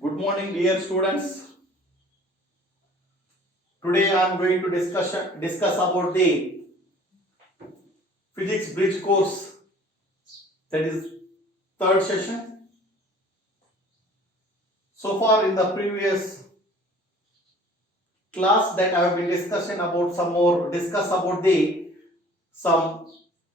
Good morning, dear students. Today I am going to discuss about the physics bridge course, that is third session. So far in the previous class that I have been discussing about some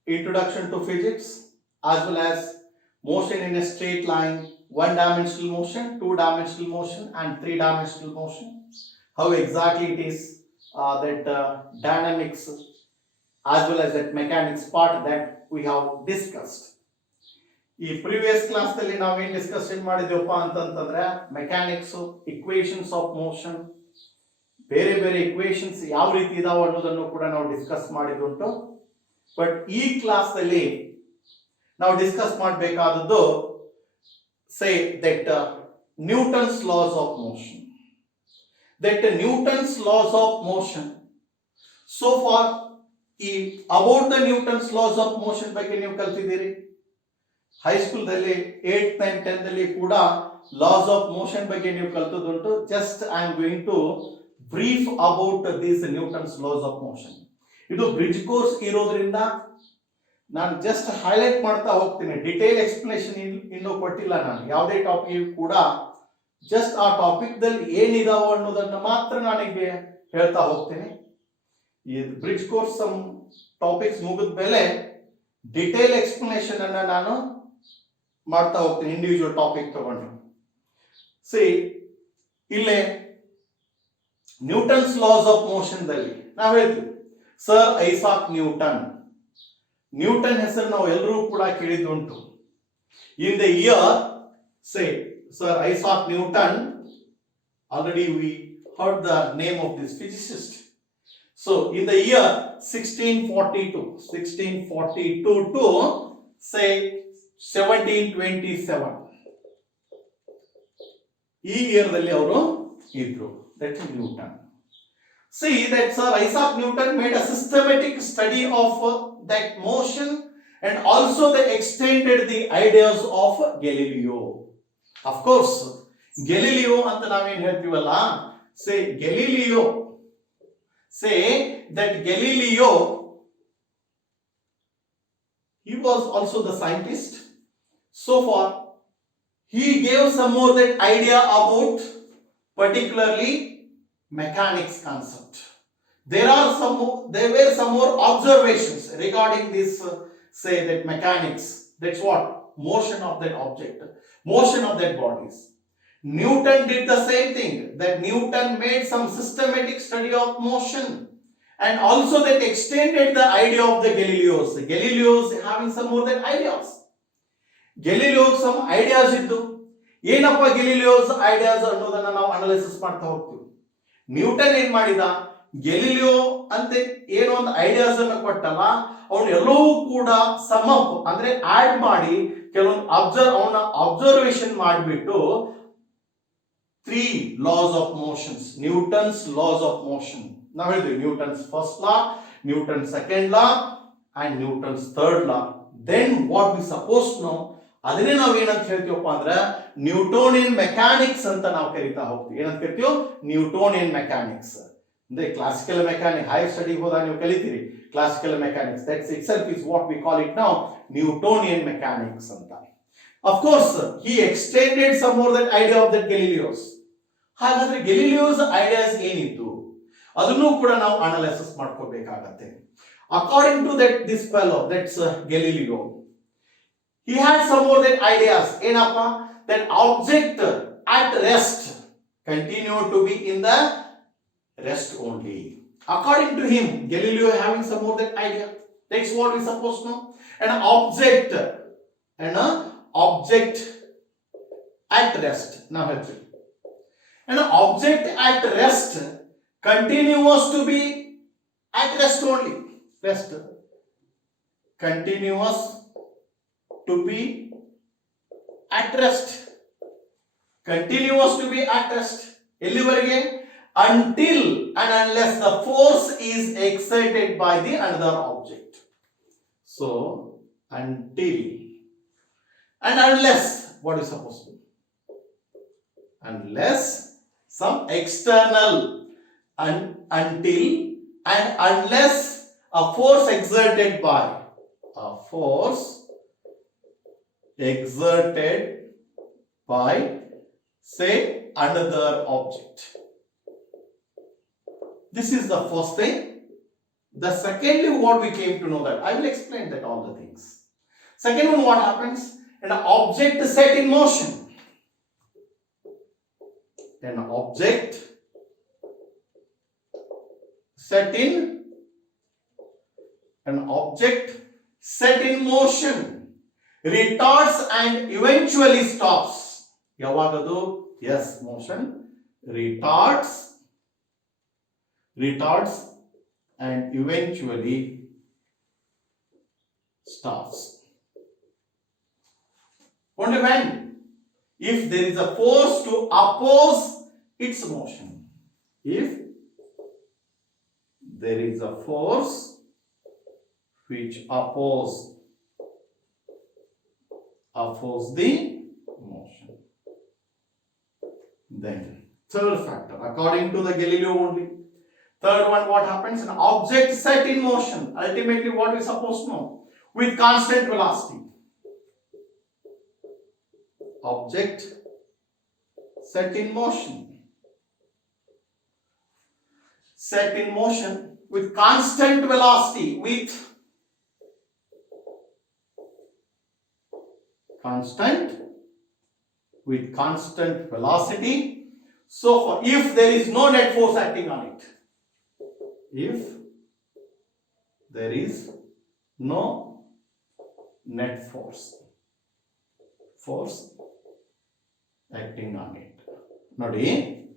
introduction to physics as well as motion in a straight line, one dimensional motion, two dimensional motion and three dimensional motion. How exactly it is that dynamics as well as that mechanics part that we have discussed. ಈ previous class ನಲ್ಲಿ ನಾವೇನ್ discussion ಮಾಡಿದ್ವಪ್ಪ ಅಂತಂತಂದ್ರೆ mechanics, equations of motion, ಬೇರೆ ಬೇರೆ equations ಯಾವ ರೀತಿ ಇದಾವೆ ಅನ್ನೋದನ್ನು ಕೂಡ ನಾವು ಡಿಸ್ಕಸ್ ಮಾಡಿದುಂಟು. ಬಟ್ ಈ ಕ್ಲಾಸ್ ನಲ್ಲಿ ನಾವು ಡಿಸ್ಕಸ್ ಮಾಡಬೇಕಾದದ್ದು say that Newton's laws of motion. That Newton's laws of motion. So for ಈ about the Newton's laws of motion ಬಗ್ಗೆ ನೀವು ಕಲ್ತಿದ್ದೀರಿ. ಹೈಸ್ಕೂಲ್ ದಲ್ಲಿ 8th and 10th ದಲ್ಲಿ ಕೂಡ ಲಾಸ್ ಆಫ್ ಮೋಷನ್ ಬಗ್ಗೆ ನೀವು ಕಲ್ತುದುಂಟು. Just I am going to brief about this Newton's laws of motion. ಇದು ಬ್ರಿಡ್ಜ್ ಕೋರ್ಸ್ ಇರೋದ್ರಿಂದ ನಾನು ಜಸ್ಟ್ ಹೈಲೈಟ್ ಮಾಡ್ತಾ ಹೋಗ್ತೀನಿ. ಡಿಟೇಲ್ ಎಕ್ಸ್ಪ್ಲನೇಷನ್ ಇನ್ನೂ ಕೊಟ್ಟಿಲ್ಲ ನಾನು ಯಾವುದೇ ಟಾಪಿಕ್ ಕೂಡ. ಜಸ್ಟ್ ಆ ಟಾಪಿಕ್ ದಲ್ಲಿ ಏನಿದಾವ ಅನ್ನೋದನ್ನ ಮಾತ್ರ ನಾನೀಗ ಹೇಳ್ತಾ ಹೋಗ್ತೀನಿ. ಈ ಬ್ರಿಡ್ಜ್ ಕೋರ್ಸ್ ಸಮ್ ಟಾಪಿಕ್ಸ್ ಮುಗಿದ ಮೇಲೆ ಡಿಟೇಲ್ ಎಕ್ಸ್ಪ್ಲನೇಷನ್ ಅನ್ನ ನಾನು ಮಾಡ್ತಾ ಹೋಗ್ತೀನಿ ಇಂಡಿವಿಜುವಲ್ ಟಾಪಿಕ್ ತಗೊಂಡು. ಸಿ ಇಲ್ಲೇ ನ್ಯೂಟನ್ಸ್ ಲಾಸ್ ಆಫ್ ಮೋಷನ್ ದಲ್ಲಿ ನಾವು ಹೇಳ್ತೀವಿ ಸರ್ ಐಸಾಕ್ ನ್ಯೂಟನ್. ನ್ಯೂಟನ್ ಹೆಸರು ನಾವು ಎಲ್ಲರೂ ಕೂಡ ಕೇಳಿದ್ದುಂಟು. In the year say sir Isaac Newton, already we heard the name of this physicist. So in the year 1642 to say 1727, ಈ ಇಯರ್ ದಲ್ಲಿ ಅವರು ಇದ್ರು. That is Newton. See that Sir Isaac Newton made a systematic study of that motion and also they extended the ideas of Galileo. Of course, Galileo ಅಂತ ನಾವೇನ್ ಹೇಳ್ತೀವಲ್ಲ, say Galileo, say that Galileo, he was also the scientist. So far he gave some more that idea about particularly mechanics concept. There were some more observations regarding this say that mechanics. That's what motion of that object, motion of that bodies. Newton did the same thing, that Newton made some systematic study of motion and also that extended the idea of the Galileo's. Galileo's having some more than ideas. Galileo some ideas iddu. ಏನಪ್ಪ ಗೆಲಿಲಿಯೋಸ್ ideas ಅನ್ನೋದನ್ನ ನಾವು analysis ಮಾಡ್ತಾ ಹೋಗ್ತೀವಿ. Newton ಏನ್ ಮಾಡಿದ, Galileo ಅಂತ ಏನೋ ಒಂದು ಐಡಿಯಾಸ್ ಅನ್ನು ಕೊಟ್ಟಲ್ಲ, ಅವನು ಎಲ್ಲವೂ ಕೂಡ ಸಮ್ ಅಪ್ ಅಂದ್ರೆ ಆಡ್ ಮಾಡಿ ಕೆಲವೊಂದು ಅಬ್ಸರ್ವೇಷನ್ ಮಾಡಿಬಿಟ್ಟು 3 laws of motions, Newton's laws of motion. ನಾವು ಹೇಳಿದ್ವಿ Newton's first law, Newton's second law and Newton's third law. Then what we supposed to know, ಅದನ್ನೇ ನಾವು ಏನಂತ ಹೇಳ್ತೀವಪ್ಪ ಅಂದ್ರೆ ನ್ಯೂಟೋನಿಯನ್ ಮೆಕ್ಯಾನಿಕ್ಸ್ ಅಂತ ನಾವು ಕರಿತಾ ಹೋಗ್ತೀವಿ. ಏನಂತ ಕರಿತೀವಿ? Newtonian mechanics. ಅಂದ್ರೆ ಕ್ಲಾಸಿಕಲ್ ಮೆಕ್ಯಾನಿಕ್ ಹೈಯರ್ ಸ್ಟಡಿ ಹೋದಾಗ ನೀವು ಕಲಿತೀರಿ classical mechanics. That's itself is what we call it now Newtonian mechanics ಅಂತ. Of course, he extended some more that idea of that Galileo's. ಹಾಗಾದ್ರೆ ಗೆಲಿಲಿಯೋಸ್ ಐಡಿಯಾಸ್ ಏನಿತ್ತು ಅದನ್ನು ಕೂಡ ನಾವು ಅನಾಲಿಸಿಸ್ ಮಾಡ್ಕೋಬೇಕಾಗತ್ತೆ. According to that this fellow, that's Galileo, he had some more that ideas. ಏನಪ್ಪ, that object at rest continue to be in the rest only. According to him, Galileo having some more that idea. That's what we supposed to know. An object at rest. Now help. An object at rest continues to be at rest only. Rest. Continuous to be at rest. Continuous to be at rest. ಎಲ್ಲಿವರೆಗೆ? Until and unless the force is exerted by the another object. So until and unless, what is supposed to be? unless some external until and unless a force exerted by say another object. This is the first thing. The secondly, what we came to know that I will explain that all the things. Second one, what happens? An object set in motion. An object set in motion retards and eventually stops. Yavagadu? Yes, motion retards and eventually stops. Only when? If there is a force to oppose its motion. If there is a force which oppose the motion. Then, third factor, according to the Galileo only. Third one, what happens? An object set in motion. Ultimately, what we supposed to know? With constant velocity. Object set in motion. Set in motion with constant velocity. With constant velocity. So, if there is no net force acting on it. If there is no net force acting on it. Nodi,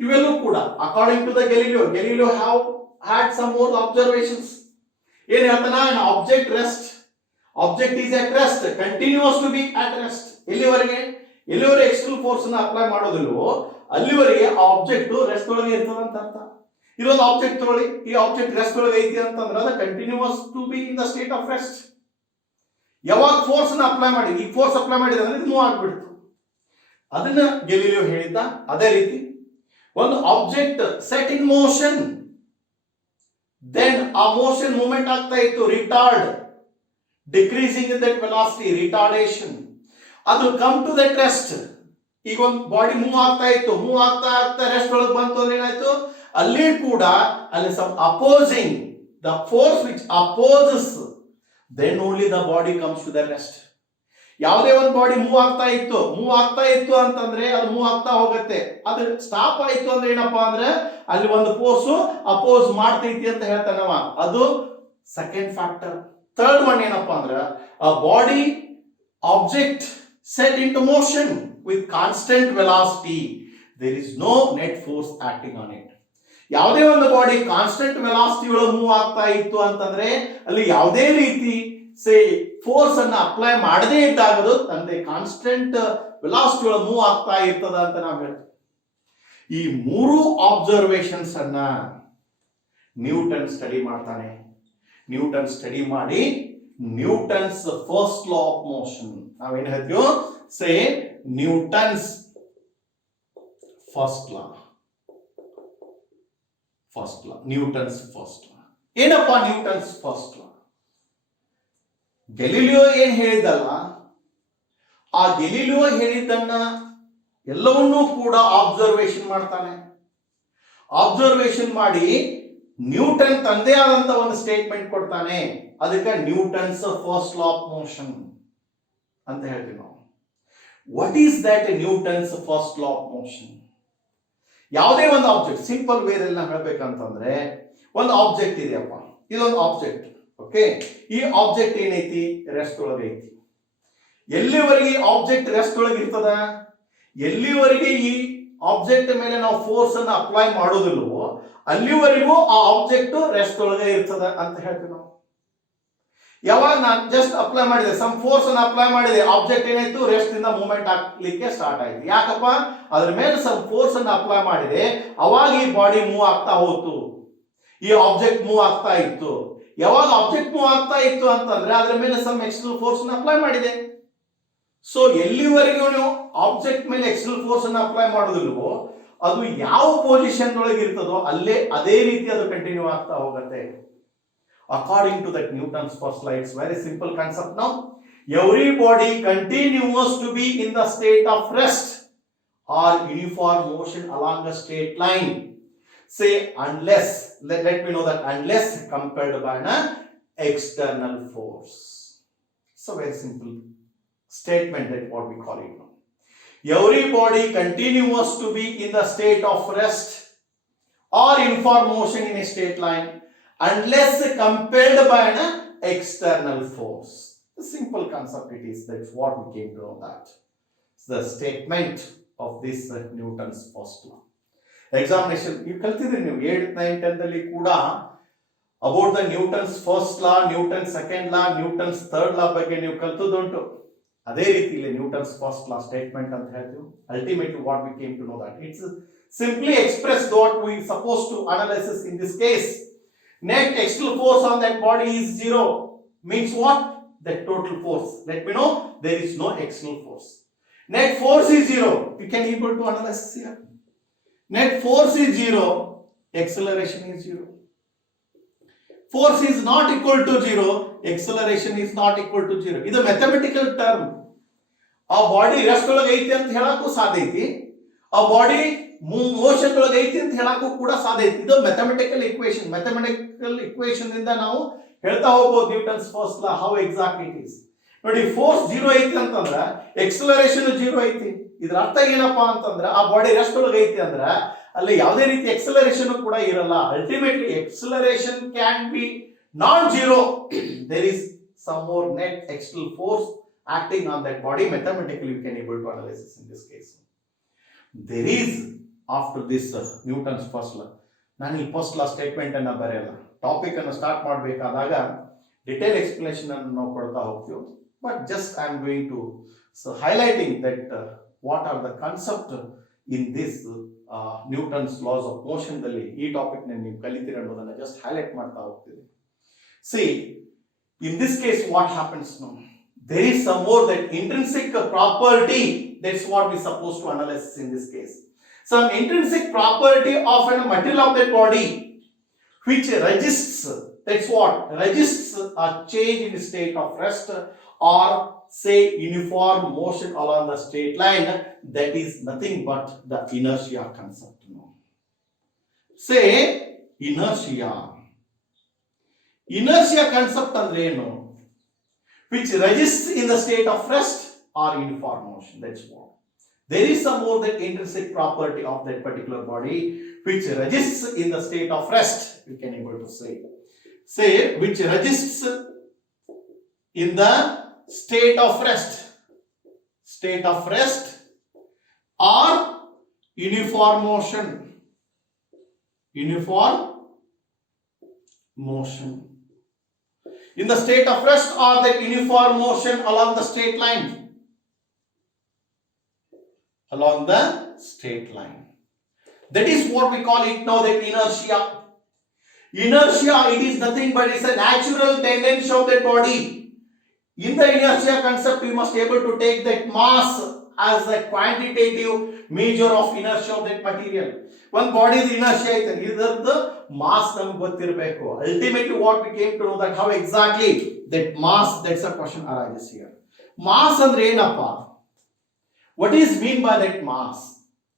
ivellu kuda according to the Galileo have had some more observations. Yen ಹೇಳ್ತಾನ, an object is at rest, continuous to be at rest. ಎಲ್ಲಿವರೆಗೆ external force ನ apply ಮಾಡೋದಿಲ್ವೋ ಅಲ್ಲಿವರೆಗೆ ಆ object rest ಒಳಗೆ ಇರ್ತದೆ ಅಂತ ಅರ್ಥ. ಇರೋದು ಆಬ್ಜೆಕ್ಟ್ ತಗೊಳ್ಳಿ, ಈ ಆಬ್ಜೆಕ್ಟ್ ರೆಸ್ಟ್ ಒಳಗೆ ಐತಿ ಅಂತಂದ್ರೆ ಅದು continues to be in the state of rest. ಯಾವಾಗ ಫೋರ್ಸ್ ನ ಅಪ್ಲೈ ಮಾಡಿ, ಈ ಫೋರ್ಸ್ ಅಪ್ಲೈ ಮಾಡಿದ್ರೆ ಅಂದ್ರೆ ಇದು ಮೂವ್ ಆಗ್ಬಿಡ್ತು. ಅದನ್ನ ಗೆಲಿಲಿಯೋ ಹೇಳಿದ್ದ. ಅದೇ ರೀತಿ ಒಂದು object set in motion, then ಆ ಮೋಷನ್ ಮೂವ್ಮೆಂಟ್ ಆಗ್ತಾ ಇತ್ತು, retard, decreasing in that velocity, retardation. ಅದು ಕಮ್ ಟು ದಟ್ ರೆಸ್ಟ್. ಈಗ ಒಂದು ಬಾಡಿ ಮೂವ್ ಆಗ್ತಾ ಇತ್ತು, ಮೂವ್ ಆಗ್ತಾ ರೆಸ್ಟ್ ಒಳಗೆ ಬಂತು ಅಂದ್ರೆ ಏನಾಯ್ತು, ಅಲ್ಲಿ ಕೂಡ ಅಲ್ಲಿ some opposing the force which opposes, then only the body comes to the rest. ಯಾವುದೇ ಒಂದು ಬಾಡಿ ಮೂವ್ ಆಗ್ತಾ ಇತ್ತು ಅಂತಂದ್ರೆ ಅದು ಮೂವ್ ಆಗ್ತಾ ಹೋಗುತ್ತೆ. ಅದು ಸ್ಟಾಪ್ ಆಯ್ತು ಅಂದ್ರೆ ಏನಪ್ಪಾ ಅಂದ್ರೆ ಅಲ್ಲಿ ಒಂದು ಫೋರ್ಸ್ ಅಪೋಸ್ ಮಾಡ್ತೈತಿ ಅಂತ ಹೇಳ್ತಾನವ. ಅದು ಸೆಕೆಂಡ್ ಫ್ಯಾಕ್ಟರ್. ಥರ್ಡ್ ಒನ್ ಏನಪ್ಪಾ ಅಂದ್ರೆ a body object set into motion with constant velocity, there is no net force acting on it. ಯಾವುದೇ ಒಂದು ಬಾಡಿ ಕಾನ್ಸ್ಟೆಂಟ್ ವೆಲಾಸಿಟಿ ಒಳಗೆ ಮೂವ್ ಆಗ್ತಾ ಇತ್ತು ಅಂತಂದ್ರೆ ಅಲ್ಲಿ ಯಾವುದೇ ರೀತಿ ಫೋರ್ಸ್ ಅನ್ನ ಅಪ್ಲೈ ಮಾಡದೇ ಇದ್ದಾಗದು ತಂದೆ ಕಾನ್ಸ್ಟೆಂಟ್ ವೆಲಾಸಿಟಿ ಒಳಗೆ ಮೂವ್ ಆಗ್ತಾ ಇರ್ತದ ಅಂತ ನಾವು ಹೇಳ್ತೀವಿ. ಈ ಮೂರು ಆಬ್ಸರ್ವೇಷನ್ಸ್ ಅನ್ನ ನ್ಯೂಟನ್ ಸ್ಟಡಿ ಮಾಡ್ತಾನೆ. ನ್ಯೂಟನ್ ಸ್ಟಡಿ ಮಾಡಿ Newton's first law of motion, ನಾವೇನ್ ಹೇಳ್ತೀವೋ Newton's first law. Newton's first law ಏನಪ್ಪಾ? ನ್ಯೂಟನ್ಸ್ ಫಸ್ಟ್ ಲಾ ಗೆಲಿಲಿಯೋ ಏನ್ ಹೇಳಿದಲ್ಲ, ಆ ಗೆಲಿಲಿಯೋ ಹೇಳಿದ್ದನ್ನ ಎಲ್ಲವನ್ನೂ ಕೂಡ ಆಬ್ಸರ್ವೇಷನ್ ಮಾಡ್ತಾನೆ. ಆಬ್ಸರ್ವೇಷನ್ ಮಾಡಿ ನ್ಯೂಟನ್ ತಂದೆ ಆದಂತ ಒಂದು ಸ್ಟೇಟ್ಮೆಂಟ್ ಕೊಡ್ತಾನೆ. ಅದಕ್ಕೆ Newton's first law of motion ಅಂತ ಹೇಳ್ತೀವಿ ನಾವು. What is that Newton's first law of motion? ಯಾವುದೇ ಒಂದು ಆಬ್ಜೆಕ್ಟ್, ಸಿಂಪಲ್ ವೇದಲ್ಲಿ ನಾವು ಹೇಳ್ಬೇಕಂತಂದ್ರೆ, ಒಂದು ಆಬ್ಜೆಕ್ಟ್ ಇದೆಯಪ್ಪ, ಇದೊಂದು ಆಬ್ಜೆಕ್ಟ್. ಓಕೆ, ಈ ಆಬ್ಜೆಕ್ಟ್ ಏನೈತಿ? ರೆಸ್ಟ್ ಒಳಗೆ ಐತಿ. ಎಲ್ಲಿವರೆಗೆ ಆಬ್ಜೆಕ್ಟ್ ರೆಸ್ಟ್ ಒಳಗೆ ಇರ್ತದ, ಎಲ್ಲಿವರೆಗೆ ಈ ಆಬ್ಜೆಕ್ಟ್ ಮೇಲೆ ನಾವು ಫೋರ್ಸ್ ಅನ್ನು ಅಪ್ಲೈ ಮಾಡೋದಿಲ್ವೋ ಅಲ್ಲಿವರೆಗೂ ಆ ಆಬ್ಜೆಕ್ಟ್ ರೆಸ್ಟ್ ಒಳಗೆ ಇರ್ತದ ಅಂತ ಹೇಳ್ತೀವಿ ನಾವು. ಯಾವಾಗ ನಾನು ಜಸ್ಟ್ ಅಪ್ಲೈ ಮಾಡಿದೆ, ಸಮ್ ಫೋರ್ಸ್ ಅನ್ನು ಅಪ್ಲೈ ಮಾಡಿದೆ, ಆಬ್ಜೆಕ್ಟ್ ಏನಾಯ್ತು? ರೆಸ್ಟ್ ಇಂದ ಮೂವ್ಮೆಂಟ್ ಆಗ್ಲಿಕ್ಕೆ ಸ್ಟಾರ್ಟ್ ಆಯ್ತು. ಯಾಕಪ್ಪ? ಅದ್ರ ಮೇಲೆ ಸಮ್ ಫೋರ್ಸ್ ಅನ್ನು ಅಪ್ಲೈ ಮಾಡಿದೆ, ಅವಾಗ ಈ ಬಾಡಿ ಮೂವ್ ಆಗ್ತಾ ಹೋಯ್ತು, ಈ ಆಬ್ಜೆಕ್ಟ್ ಮೂವ್ ಆಗ್ತಾ ಇತ್ತು. ಯಾವಾಗ ಆಬ್ಜೆಕ್ಟ್ ಮೂವ್ ಆಗ್ತಾ ಇತ್ತು ಅಂತಂದ್ರೆ ಅದ್ರ ಮೇಲೆ ಸಮ್ ಎಕ್ಸ್ಟರ್ನಲ್ ಫೋರ್ಸ್ ಅನ್ನು ಅಪ್ಲೈ ಮಾಡಿದೆ. ಸೊ ಎಲ್ಲಿವರೆಗೂ ನೀವು ಆಬ್ಜೆಕ್ಟ್ ಮೇಲೆ ಎಕ್ಸ್ಟರ್ನಲ್ ಫೋರ್ಸ್ ಅನ್ನು ಅಪ್ಲೈ ಮಾಡೋದಿಲ್ವೋ ಅದು ಯಾವ ಪೊಸಿಷನ್ ಒಳಗೆ ಇರ್ತದೋ ಅಲ್ಲೇ ಅದೇ ರೀತಿ ಅದು ಕಂಟಿನ್ಯೂ ಆಗ್ತಾ ಹೋಗುತ್ತೆ. According to that Newton's first law, it's very simple concept. ನಾವು every body continues to be in the state of rest or uniform motion along a straight line. Say unless, let me know that unless compelled by an external force. It's a very simple statement, that what we call it now. Every body continues to be in the state of rest or uniform motion in a straight line unless compelled by an external force. A simple concept it is. That's what we came to know that. It's the statement of this Newton's first law. Examination, you ಕಲ್ತಿದ್ರಿ ನೀವು 8th 9th 10th ಅಲ್ಲಿ ಕೂಡ about the Newton's first law, Newton's second law, Newton's third law ಬಗ್ಗೆ ನೀವು ಕಲ್ತುದುಂಟು. ಅದೇ ರೀತಿ ಇಲ್ಲಿ Newton's first law statement ಅಂತ ಹೇಳ್ತೀವಿ. Ultimately what we came to know that it's simply expressed what we supposed to analysis in this case. Net external force on that body is 0. Means what? The total force. Let me know there is no external force. Net force is 0. We can able to analyze here. Net force is 0. Acceleration is 0. Force is not equal to 0. Acceleration is not equal to 0. This is a mathematical term. A body rest ಒಳಗೆ ಐತಿ ಅಂತ ಹೇಳಕ್ಕೂ ಸಾಧ್ಯ ಐತಿ. A body motion ಒಳಗೆ ಐತಿ ಅಂತ ಹೇಳಕ್ಕೂ ಕೂಡ ಸಾಧ್ಯ ಐತಿ. ಇದು ಮ್ಯಾಥಮೆಟಿಕಲ್ ಇಕ್ವೇಶನ್. ಮ್ಯಾಥಮೆಟಿಕಲ್ ಇಕ್ವೇಶನ್ ಇಂದ ನಾವು ಹೇಳ್ತಾ ಹೋಗ್ಬೋದು Newton's first law how exactly it is. ನೋಡಿ, ಫೋರ್ಸ್ 0 ಐತಿ ಅಂತಂದ್ರೆ ಎಕ್ಸಲರೇಷನ್ 0 ಐತಿ. ಇದ್ರ ಅರ್ಥ ಏನಪ್ಪಾ ಅಂತಂದ್ರೆ ಆ ಬಾಡಿ ರೆಸ್ಟ್ ಒಳಗೆ ಐತಿ ಅಂದ್ರೆ ಅಲ್ಲಿ ಯಾವುದೇ ರೀತಿ ಎಕ್ಸಲರೇಷನ್ ಕೂಡ ಇರಲ್ಲ. Ultimately acceleration can be not 0. There is some more net external force acting on that body. Mathematically you can able to analysis in this case. There is after this Newton's first law, ನಾನು ಈ first law statement ಅನ್ನ ಬರೆಯಲ್ಲ. Topic ಅನ್ನು start ಮಾಡಬೇಕಾದಾಗ detail explanation ಅನ್ನು ನಾವು ಕೊಡ್ತಾ ಹೋಗ್ತೀವಿ. But just I am going to highlighting that what are the concept in this Newton's laws of motion ದಲ್ಲಿ ಈ ಟಾಪಿಕ್ ನೀವು ಕಲಿತೀರ ಅನ್ನೋದನ್ನ ಜಸ್ಟ್ ಹೈಲೈಟ್ ಮಾಡ್ತಾ ಹೋಗ್ತೀವಿ. See in this case what happens no, there is some more that intrinsic property. That's what we suppose to analyse in this case. Some intrinsic property of an material of that body which resists, that's what resists a change in state of rest or say uniform motion along the straight line. That is nothing but the inertia concept. Say inertia. Inertia concept andre eno, which resists in the state of rest or uniform motion. That's what. There is some more that intrinsic property of that particular body which resists in the state of rest. We can able to say which resists in the state of rest or uniform motion. In the state of rest or the uniform motion along the straight line. That is what we call it now, that inertia. Inertia, it is nothing but it's a natural tendency of that body. In the inertia concept, we must able to take that mass as the quantitative measure of inertia of that material. One body is inertia ಐತೆ, ಇದರದ್ದು mass ನಮಗೆ ಗೊತ್ತಿರಬೇಕು. Ultimately what we came to know that how exactly that mass, that's a question arises here. Mass ಅಂದ್ರೆ ಏನಪ್ಪ? What is mean by that mass?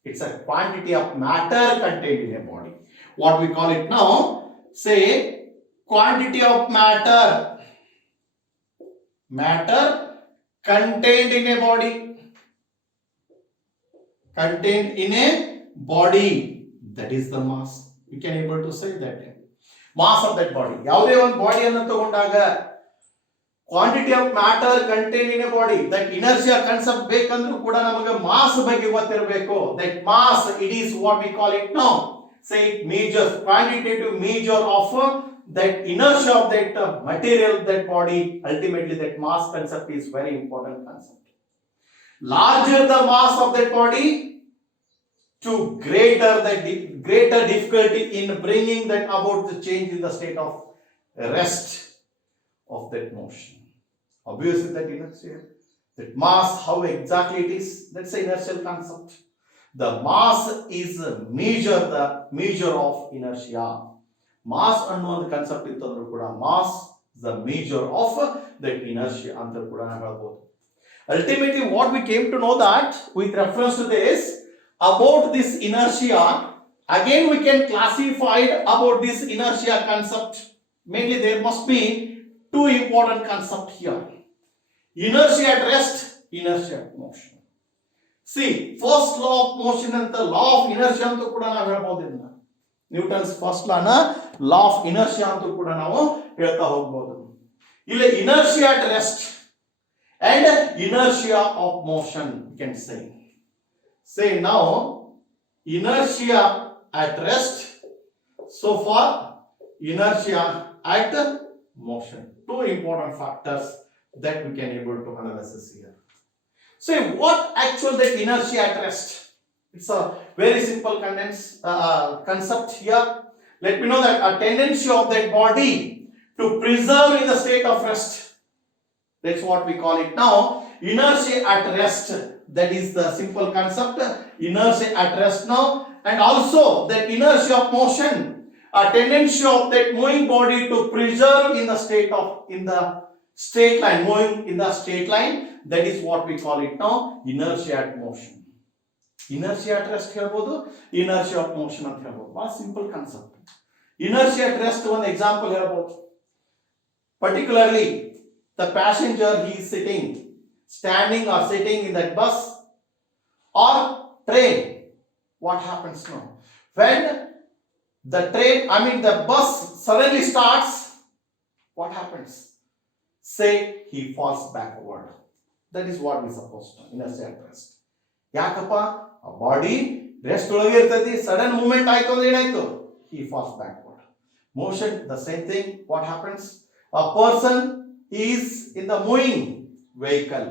It's a quantity of matter contained in a body. What we call it now, say quantity of matter contained in a body. That is the mass. We can able to say that mass of that body. ಯಾವುದೇ ಒಂದು ಬಾಡಿಯನ್ನು ತಗೊಂಡಾಗ quantity of matter contain in a body, that inertia concept ಬೇಕಂದ್ರೂ ಕೂಡ ನಮಗೆ mass ಬಗ್ಗೆ ಗೊತ್ತಿರಬೇಕು. That mass, it is what we call it now, say it measures quantitative measure of that inertia of that material, that body. Ultimately that mass concept is very important concept. Larger the mass of that body, to greater difficulty in bringing that about the change in the state of rest of that motion. Obviously that inertia. That mass, how exactly it is, that's the inertial concept. The mass is the measure of inertia. Mass ಅನ್ನುವಂಥ concept ಇತ್ತಂದ್ರೂ ಕೂಡ mass the measure of that inertia ಅಂತ ಕೂಡ ನಾವು ಹೇಳ್ಬೋದು. Ultimately what we came to know that with reference to this about this inertia, again we can classify about this inertia concept. Mainly there must be two important concepts here: inertia at rest, inertia at motion. See, first law of motion and the law of inertia ಅಂತ ಕೂಡ ನಾವು ಹೇಳ್ಬೋದು. ಇದನ್ನ Newton's first ಲಾನ law of inertia ಅಂತ ಕೂಡ ನಾವು ಹೇಳ್ತಾ ಹೋಗ್ಬೋದು. ಇಲ್ಲಿ inertia at rest and inertia of motion you can say now inertia at rest, so far inertia at motion. Two important factors that we can able to analyze here. Say what actual that inertia at rest. It's a very simple concept here. Let me know that a tendency of that body to preserve in the state of rest. That's what we call it now. Inertia at rest. That is the simple concept. Inertia at rest now. And also that inertia of motion. A tendency of that moving body to preserve in the straight line. Moving in the straight line. That is what we call it now. Inertia at motion. Inertia at rest ಹೇಳ್ಬೋದು, inertia of motion ಅಂತ ಹೇಳ್ಬೋದು. ಬಹಳ simple concept. Inertia at rest ಒಂದು example ಹೇಳ್ಬೋದು. Particularly the passenger, he is standing or sitting in that bus or train. What happens now? When the bus suddenly starts, what happens? Say he falls backward. That is what we supposed to inertia at rest. ಯಾಕಪ್ಪ, body rest ಒಳಗೆ ಇರ್ತೈತಿ, sudden movement ಆಯ್ತು ಅಂದ್ರೆ ಏನಾಯ್ತು, he falls backward. Motion, the same thing. What happens? A person is in the moving vehicle.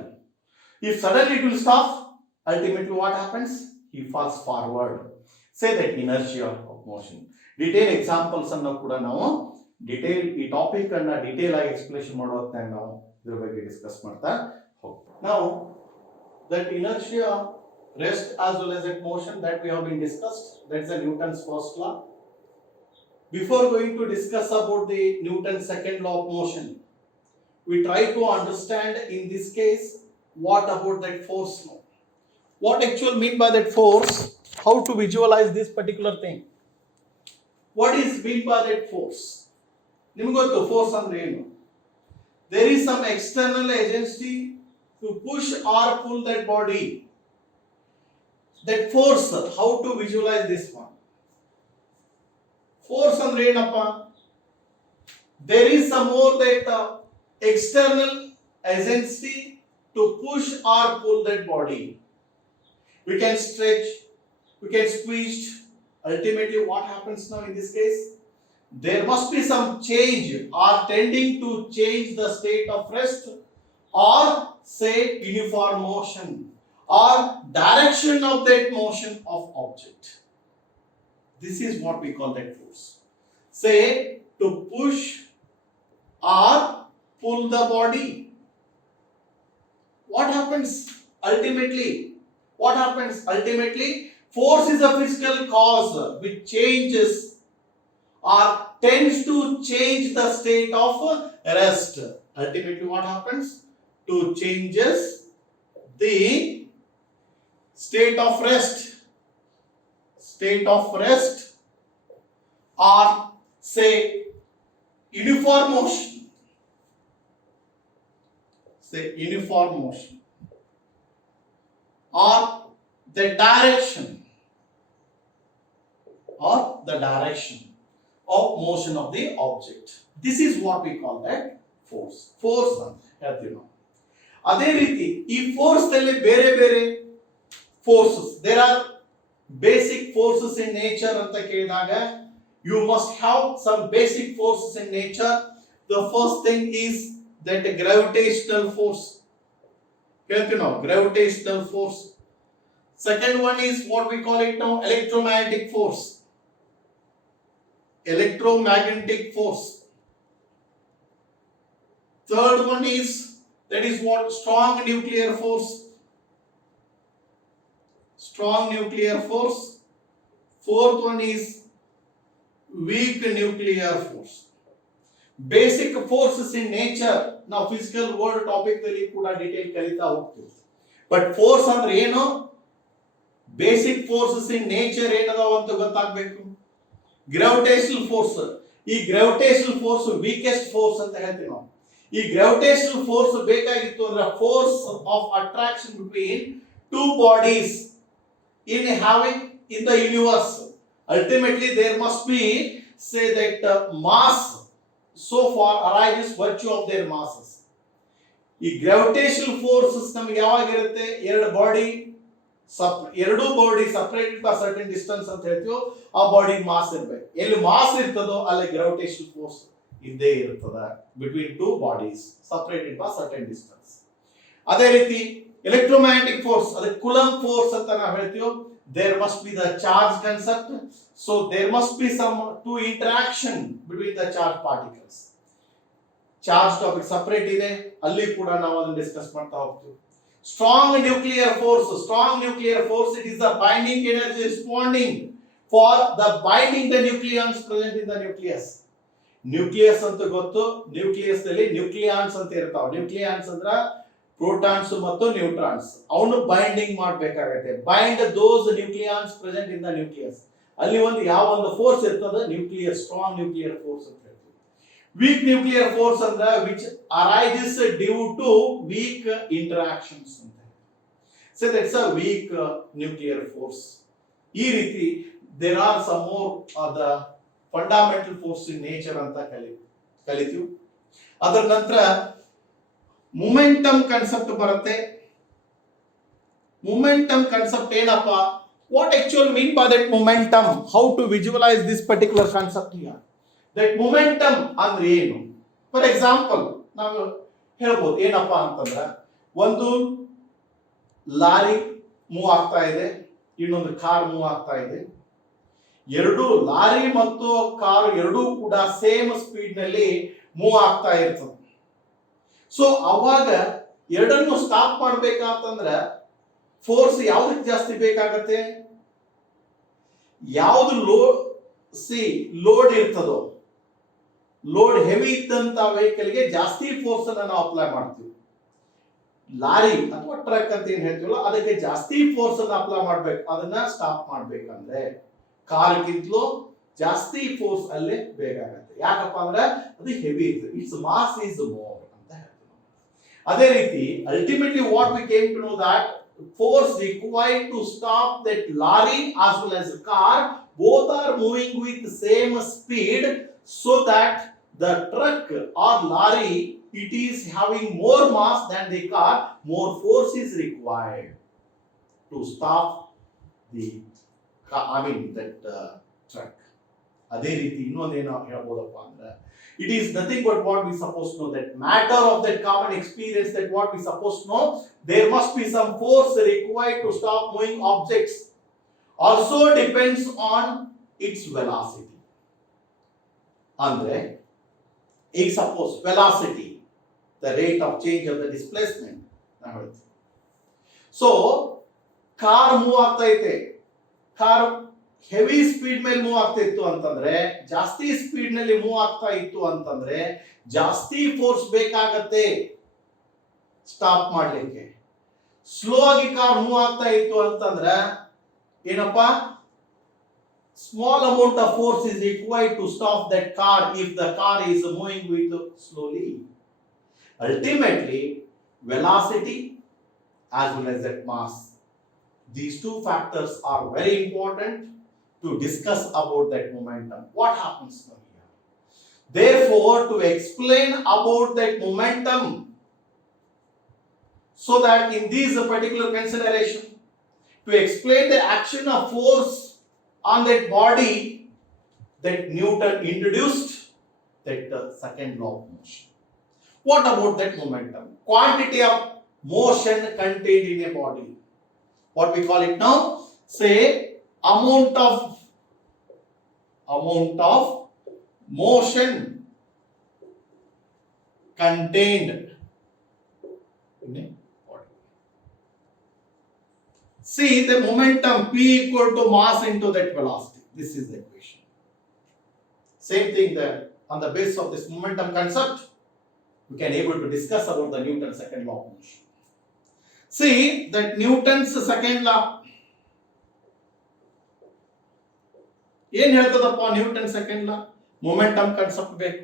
If suddenly it will stop, ultimately what happens? He falls forward. Say that inertia of motion. Detail examples ಅನ್ನು ಕೂಡ ನಾವು ಈ topic ಅನ್ನ detail ಆಗಿ explanation ಮಾಡೋ ಹೊತ್ತಿನಾಗ ನಾವು ಇದ್ರ ಬಗ್ಗೆ ಡಿಸ್ಕಸ್ ಮಾಡ್ತಾ ಹೋಗ್ತೀವಿ. Now that inertia rest as well as that motion that we have been discussed, that's the Newton's first law. Before going to discuss about the Newton's second law of motion, we try to understand in this case what about that force now. What actually mean by that force? How to visualize this particular thing? What is mean by that force? ನಿಮಗೆ ಗೊತ್ತು force ಅಂದ್ರೆ ಏನು? There is some external agency to push or pull that body. That force, how to visualize this one? Force andre enappa? There is some more that external agency to push or pull that body. We can stretch, we can squeeze. Ultimately what happens now in this case? There must be some change or tending to change the state of rest or say uniform motion or direction of that motion of object. This is what we call that force. Say to push or pull the body. What happens ultimately? What happens ultimately? Force is a physical cause which changes or tends to change the state of rest. Ultimately what happens? To changes the state of rest or say uniform motion. Say uniform motion or the direction of motion of the object. This is what we call that force. Force ಅಂತ ಹೇಳ್ತೀವಿ ನಾವು. ಅದೇ ರೀತಿ ಈ force ನಲ್ಲಿ ಬೇರೆ ಬೇರೆ forces, there are basic forces in nature ಅಂತ ಕೇಳಿದಾಗ you must have some basic forces in nature. The first thing is that gravitational force. You know, gravitational force. Second one is what we call it now, electromagnetic force. Third one is That is what? Strong nuclear force. Strong nuclear force. Fourth one is weak nuclear force. Basic forces in nature. ನಾವು physical world topic ದಲ್ಲಿ ಕೂಡ detail ಕಲಿತಾ ಹೋಗ್ತೀವಿ. But force ಅಂದ್ರೆ ಏನು? Basic forces in nature ಏನದಾವ ಅಂತ ಗೊತ್ತಾಗಬೇಕು. Gravitational force. ಈ ಗ್ರಾವಿಟೇಷನಲ್ ಫೋರ್ಸ್ ವೀಕೆಸ್ಟ್ ಫೋರ್ಸ್ ಅಂತ ಹೇಳ್ತೀವಿ ನಾವು. ಈ ಗ್ರಾವಿಟೇಷನಲ್ ಫೋರ್ಸ್ ಬೇಕಾಗಿತ್ತು ಅಂದ್ರೆ force of attraction between two bodies in having in the universe. Ultimately there must be, say that mass so far arises virtue of their masses. ಈ gravitational forces ನಮಗೆ ಯಾವಾಗ ಇರುತ್ತೆ? ಎರಡು body separated by certain distance ಅಂತ ಹೇಳ್ತೀವೋ ಆ body mass ಇರಬೇಕು. ಎಲ್ಲಿ mass ಇರ್ತದೋ ಅಲ್ಲಿ ಗ್ರಾವಿಟೇಷನಲ್ ಫೋರ್ಸ್ ಇದ್ದೇ ಇರ್ತದೆ between two bodies separated by certain distance. ಅದೇ ರೀತಿ electromagnetic force, ಅದಕ್ಕೆ ಕೂಲಂಬ್ ಫೋರ್ಸ್ ಅಂತ ನಾವು ಹೇಳ್ತೀವಿ. There must be the charge concept, so there must be some two interaction between the charged particles. Charge topic separate ಇದೆ, ಅಲ್ಲಿ ಕೂಡ ನಾವು ಅದನ್ನು ಡಿಸ್ಕಸ್ ಮಾಡ್ತಾ ಹೋಗ್ತೀವಿ. Strong nuclear force. Strong nuclear force, it is the binding energy responding for the binding the nucleons present in the nucleus. Nucleus ಅಂತ ಗೊತ್ತು. Nucleus ನಲ್ಲಿ ನ್ಯೂಕ್ಲಿಯಾನ್ಸ್ ಅಂತ ಇರ್ತಾವ. ನ್ಯೂಕ್ಲಿಯಾನ್ಸ್ ಅಂದ್ರ ಪ್ರೋಟಾನ್ಸ್ ಮತ್ತು ನ್ಯೂಟ್ರಾನ್ಸ್. ಅವನು ಬೈಂಡಿಂಗ್ ಮಾಡಬೇಕಾಗುತ್ತೆ. Bind those nucleons present in the nucleus. ಅಲ್ಲಿ ಒಂದು ಯಾವ ಒಂದು ಫೋರ್ಸ್ ಇರ್ತದೆ, ನ್ಯೂಕ್ಲಿಯರ್ ಸ್ಟ್ರಾಂಗ್ ನ್ಯೂಕ್ಲಿಯರ್ ಫೋರ್ಸ್ ಅಂತ ಹೇಳ್ತೀವಿ. ವೀಕ್ ನ್ಯೂಕ್ಲಿಯರ್ ಫೋರ್ಸ್ ಅಂದ್ರೆ which arises due to weak interactions ಅಂತ. So that's a weak nuclear force. ಈ ರೀತಿ there are some more the fundamental force in nature ಅಂತ ಕಲಿತೀವಿ. ಅದರ ನಂತರ ಮೊಮೆಂಟಮ್ ಕಾನ್ಸೆಪ್ಟ್ ಬರುತ್ತೆ. ಮೊಮೆಂಟಮ್ ಕಾನ್ಸೆಪ್ಟ್ ಏನಪ್ಪ? What actual mean by that momentum? How to visualise this particular concept here? That momentum ಅಂದ್ರೆ ಏನು? ಫಾರ್ ಎಕ್ಸಾಂಪಲ್ ನಾವು ಹೇಳ್ಬೋದು ಏನಪ್ಪ ಅಂತಂದ್ರೆ, ಒಂದು ಲಾರಿ ಮೂವ್ ಆಗ್ತಾ ಇದೆ, ಇನ್ನೊಂದು ಕಾರ್ ಮೂವ್ ಆಗ್ತಾ ಇದೆ. ಎರಡು ಲಾರಿ ಮತ್ತು ಕಾರ್ ಎರಡೂ ಕೂಡ ಸೇಮ್ ಸ್ಪೀಡ್ ನಲ್ಲಿ ಮೂವ್ ಆಗ್ತಾ ಇರ್ತದೆ. ಸೊ ಅವಾಗ ಎರಡನ್ನು ಸ್ಟಾಪ್ ಮಾಡ್ಬೇಕಂತಂದ್ರೆ ಫೋರ್ಸ್ ಯಾವ್ದಕ್ಕೆ ಜಾಸ್ತಿ ಬೇಕಾಗತ್ತೆ? ಯಾವ್ದು ಲೋಡ್ ಇರ್ತದೋ, ಲೋಡ್ ಹೆವಿ ಇದ್ದಂತ ವೆಹಿಕಲ್ಗೆ ಜಾಸ್ತಿ ಫೋರ್ಸ್ ಅನ್ನ ನಾವು ಅಪ್ಲೈ ಮಾಡ್ತೀವಿ. ಲಾರಿ ಅಥವಾ ಟ್ರಕ್ ಅಂತ ಏನ್ ಹೇಳ್ತೀವಲ್ಲ ಅದಕ್ಕೆ ಜಾಸ್ತಿ ಫೋರ್ಸ್ ಅನ್ನ ಅಪ್ಲೈ ಮಾಡ್ಬೇಕು. ಅದನ್ನ ಸ್ಟಾಪ್ ಮಾಡ್ಬೇಕಂದ್ರೆ ಕಾರ್ಗಿಂತಲೂ ಜಾಸ್ತಿ ಫೋರ್ಸ್ ಅಲ್ಲೇ ಬೇಕಾಗತ್ತೆ. ಯಾಕಪ್ಪ ಅಂದ್ರೆ ಅದು ಹೆವಿ ಇರ್ತದೆ. It's mass is more. ಅದೇ ರೀತಿ ultimately what we came to know that force required to stop that lorry as well as the car, both are moving with the same speed, so that the truck or lorry, it is having more mass than the car, more force is required to stop the car, that truck. ಅದೇ ರೀತಿ ಇನ್ನೊಂದೇನು ಹೇಳ್ಬೋದಪ್ಪ ಅಂದ್ರೆ, it is nothing but what we supposed to know, that matter of that common experience, that what we supposed to know, there must be some force required to stop moving objects, also depends on its velocity. Andre ಈಗ suppose velocity, the rate of change of the displacement. So car move ಆಗ್ತಾ ಇದೆ, car heavy speed ಮೇಲೆ move ಆಗ್ತಾ ಇತ್ತು ಅಂತಂದ್ರೆ, ಜಾಸ್ತಿ speed ನಲ್ಲಿ move ಆಗ್ತಾ ಇತ್ತು ಅಂತಂದ್ರೆ ಜಾಸ್ತಿ ಫೋರ್ಸ್ ಬೇಕಾಗತ್ತೆ ಸ್ಟಾಪ್ ಮಾಡ್ಲಿಕ್ಕೆ. ಸ್ಲೋ ಆಗಿ ಕಾರ್ ಮೂವ್ ಆಗ್ತಾ ಇತ್ತು ಅಂತಂದ್ರೆ ಏನಪ್ಪ, small amount of force is required to stop that car if the car is moving with slowly. Ultimately velocity as well as that mass, these two factors are very important to discuss about that momentum. What happens now here? Therefore, to explain about that momentum, so that in this particular consideration, to explain the action of force on that body, that Newton introduced that second law of motion. What about that momentum? Quantity of motion contained in a body. What we call it now? Say amount of motion contained See the momentum P equal to mass into that velocity. This is the equation. Same thing there. On the basis of this momentum concept, we can able to discuss about the Newton's second law of motion. See that Newton's second law. ಏನ್ ಹೇಳ್ತದಪ್ಪ Newton second law momentum concept ಬೇಕು.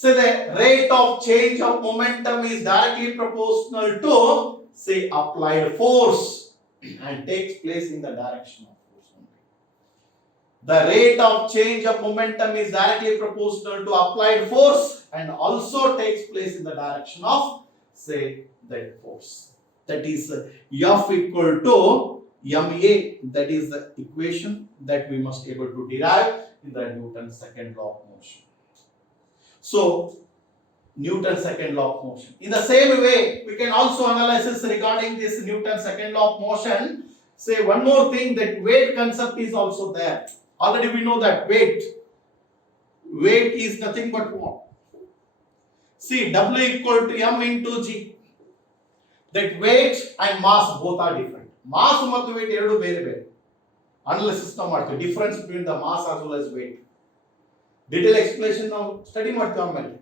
So the rate of change of momentum is directly proportional to say applied force and takes place in the direction of force only. The rate of change of momentum is directly proportional to applied force and also takes place in the direction of say that force. That is F equal to ma. That is the equation that we must able to derive in the Newton's second law of motion. So Newton's second law of motion. In the same way, we can also analyze regarding this Newton's second law of motion. Say one more thing, that weight concept is also there. Already we know that weight is nothing but what? See, W equal to M into G. That weight and mass both are different. Mass ಮತ್ತು weight ಎರಡು ಬೇರೆ ಬೇರೆ. Analysis ನಾವು ಮಾಡ್ತೀವಿ. Difference between the mass as well as weight. Detail explanation ನಾವು study ಮಾಡ್ತೀವಿ ಆಮೇಲೆ.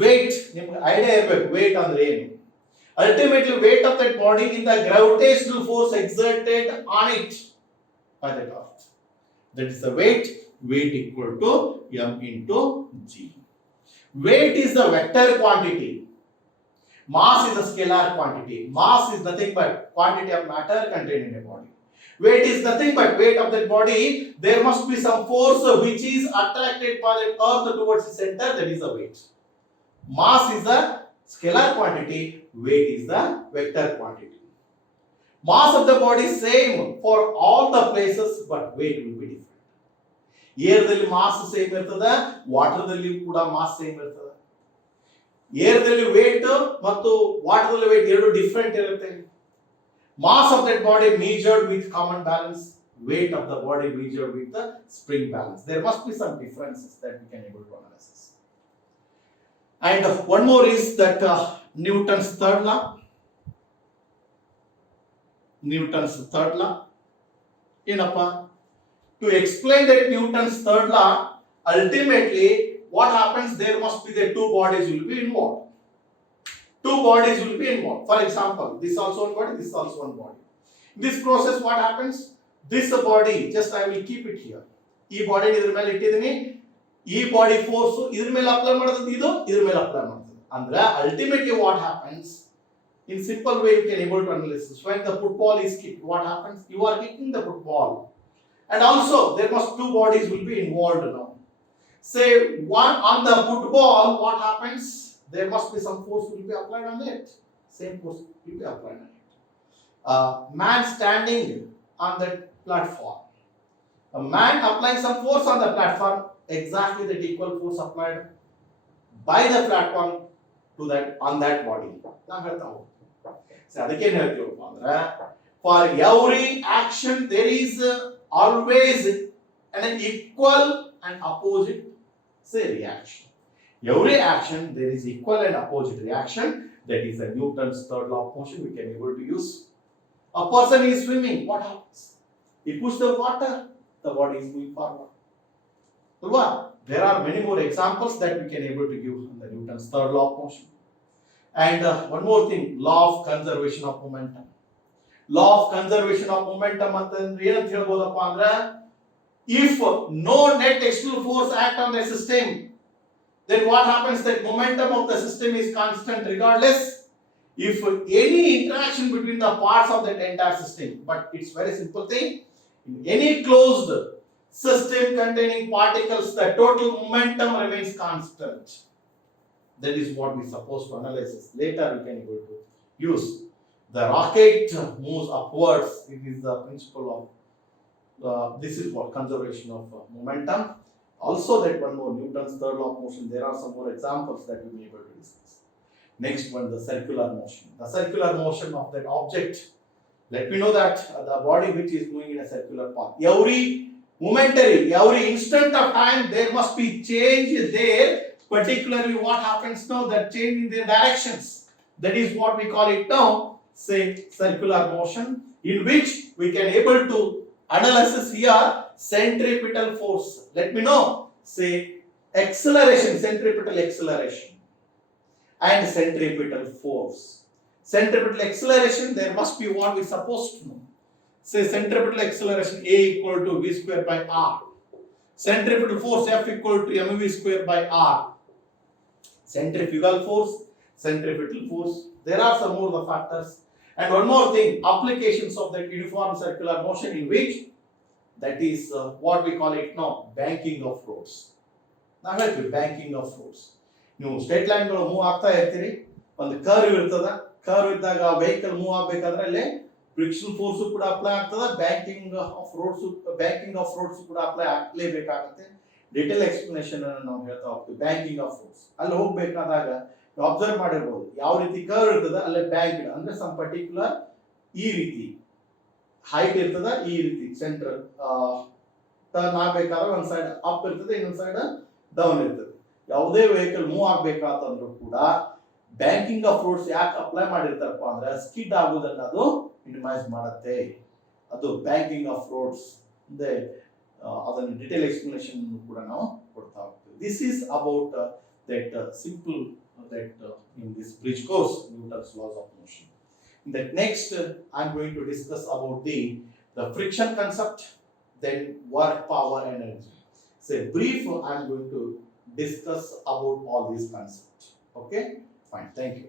Weight ನಿಮಗೆ ಐಡಿಯಾ ಇರಬೇಕು weight ಅಂದ್ರೆ ಏನು. Ultimately weight of that body in the gravitational force exerted on it by that earth. That is the weight. Weight equal to M into G. Weight is the vector quantity. Mass is a scalar quantity. Mass is nothing but quantity of matter contained in a body. Weight is nothing but weight of that body. There must be some force which is attracted by the earth towards the center. That is the weight. Mass is the scalar quantity. Weight is the vector quantity. Mass of the body is same for all the places, but weight will be different. Air dalli mass same irtada, water dalli kuda mass same irtada. Air dalli weight ಮತ್ತು water dalli weight ಎರಡು different ಇರುತ್ತೆ. Mass of that body measured with common balance, weight of the body measured with the spring balance. There must be some differences that we can able to analyze. And one more is that Newton's third law. Newton's third law. ಏನಪ್ಪ? To explain that Newton's third law, ultimately what happens, there must be the two bodies will be involved. Two bodies will be involved. For example, this also one body, this also one body. In this process what happens? This body, just I will keep it here. ಈ body ಇದರ ಮೇಲೆ ಇಟ್ಟಿದ್ದೀನಿ. ಈ body force ಇದರ ಮೇಲೆ apply ಮಾಡೋದು, ಇದು ಇದರ ಮೇಲೆ ಅಪ್ಲೈ ಮಾಡೋದು. ಅಂದ್ರೆ ultimately what happens, in simple way you can able to analyze this. When the football is kicked, what happens? You are kicking the football. And also there must two bodies will be involved now. Say one on the football, what happens? There must be some force will be applied on it. Same force will be applied on it. Man standing on that platform. A man applying some force on the platform, exactly that equal force applied by the platform to that on that body. Now ಹೇಳ್ತಾ ಹೋಗ್ತೀನಿ. So ಅದಕ್ಕೆ ಏನು ಹೇಳ್ತೀವಪ್ಪ ಅಂದ್ರೆ, for every action there is always an equal and opposite say reaction. Every action there is equal and opposite reaction. That is the Newton's third law of motion we can able to use. A person is swimming, what happens? He pushes the water, the body is moving forward. Alva? There are many more examples that we can able to give in the Newton's third law of motion. And one more thing, law of conservation of momentum. Law of conservation of momentum ಅಂತಂದ್ರೆ ಏನಂತ ಹೇಳ್ಬೋದಪ್ಪ ಅಂದ್ರೆ, if no net external force act on the system, then what happens? That momentum of the system is constant regardless if any interaction between the parts of that entire system. But it's very simple thing. In any closed system containing particles, the total momentum remains constant. That is what we supposed to analyze. Later we can able to use. The rocket moves upwards. It is the principle of this is what conservation of momentum. Also that one more Newton's third law of motion. There are some more examples that we may be able to discuss. Next one, the circular motion. The circular motion of that object. Let me know that the body which is moving in a circular path. Every instant of time there must be change there. Particularly what happens now, that change in their directions. That is what we call it now, say circular motion. in which we can able to analysis here centripetal force. Let me know. Say acceleration, centripetal acceleration and centripetal force. Centripetal acceleration, there must be what we supposed to know. Say centripetal acceleration A equal to V square by R. Centripetal force F equal to mv square by R. Centrifugal force, centripetal force. There are some more the factors. And one more thing, applications of that uniform circular motion in which that is what we call it now, banking of roads. ನಾವು ಹೇಳ್ತೀವಿ banking of roads. ನೀವು straight ಲೈನ್ಗಳು move ಆಗ್ತಾ ಇರ್ತೀರಿ, ಒಂದು curve ಇರ್ತದ, curve ಇದ್ದಾಗ ಆ vehicle move ಆಗಬೇಕಾದ್ರೆ ಅಲ್ಲಿ ಫ್ರಿಕ್ಷನ್ ಫೋರ್ಸ್ ಕೂಡ ಅಪ್ಲೈ ಆಗ್ತದೆ, ಬ್ಯಾಂಕಿಂಗ್ ಆಫ್ ರೋಡ್ಸ್ ಕೂಡ ಅಪ್ಲೈ ಆಗಲೇಬೇಕಾಗುತ್ತೆ. ಡಿಟೇಲ್ ಎಕ್ಸ್ಪ್ಲನೇಷನ್ ಅನ್ನು ನಾವು ಹೇಳ್ತಾ ಹೋಗ್ತೀವಿ. ಬ್ಯಾಂಕಿಂಗ್ ಆಫ್ ರೋಡ್ಸ್ ಅಲ್ಲಿ ಹೋಗ್ಬೇಕಾದಾಗ ನೀವು ಅಬ್ಸರ್ವ್ ಮಾಡಿರ್ಬೋದು, ಯಾವ ರೀತಿ ಕರ್ವ್ ಇರ್ತದೆ ಅಲ್ಲೇ ಬ್ಯಾಂಕ್ ಅಂದ್ರೆ ಸಮ್ ಪರ್ಟಿಕ್ಯುಲರ್ ಈ ರೀತಿ ಹೈಟ್ ಇರ್ತದ, ಈ ರೀತಿ ಸೆಂಟ್ರಲ್ ಟರ್ನ್ ಆಗ್ಬೇಕಾದ್ರೆ ಒಂದ್ ಸೈಡ್ ಅಪ್ ಇರ್ತದೆ, ಇನ್ನೊಂದ್ ಸೈಡ್ ಡೌನ್ ಇರ್ತದೆ. ಯಾವುದೇ ವೆಹಿಕಲ್ ಮೂವ್ ಆಗ್ಬೇಕಂತಂದ್ರೂ ಕೂಡ ಬ್ಯಾಂಕಿಂಗ್ ಆಫ್ ರೋಡ್ಸ್ ಯಾಕೆ ಅಪ್ಲೈ ಮಾಡಿರ್ತಾರಪ್ಪ ಅಂದ್ರೆ ಸ್ಕಿಡ್ ಆಗುವುದನ್ನ ಅದು ಮಿನಿಮೈಸ್ ಮಾಡುತ್ತೆ. ಅದು ಬ್ಯಾಂಕಿಂಗ್ ಆಫ್ ರೋಡ್ಸ್ ಅಂದ್ರೆ ಅದನ್ನ ಡಿಟೇಲ್ ಎಕ್ಸ್ಪ್ಲನೇಷನ್ ಕೂಡ ನಾವು ಕೊಡ್ತಾ ಹೋಗ್ತೀವಿ. This is about that simple that in this bridge course, Newton's laws of motion. In the next, I am going to discuss about the friction concept, then work, power, energy. So brief, I am going to discuss about all these concepts. Okay, fine, thank you.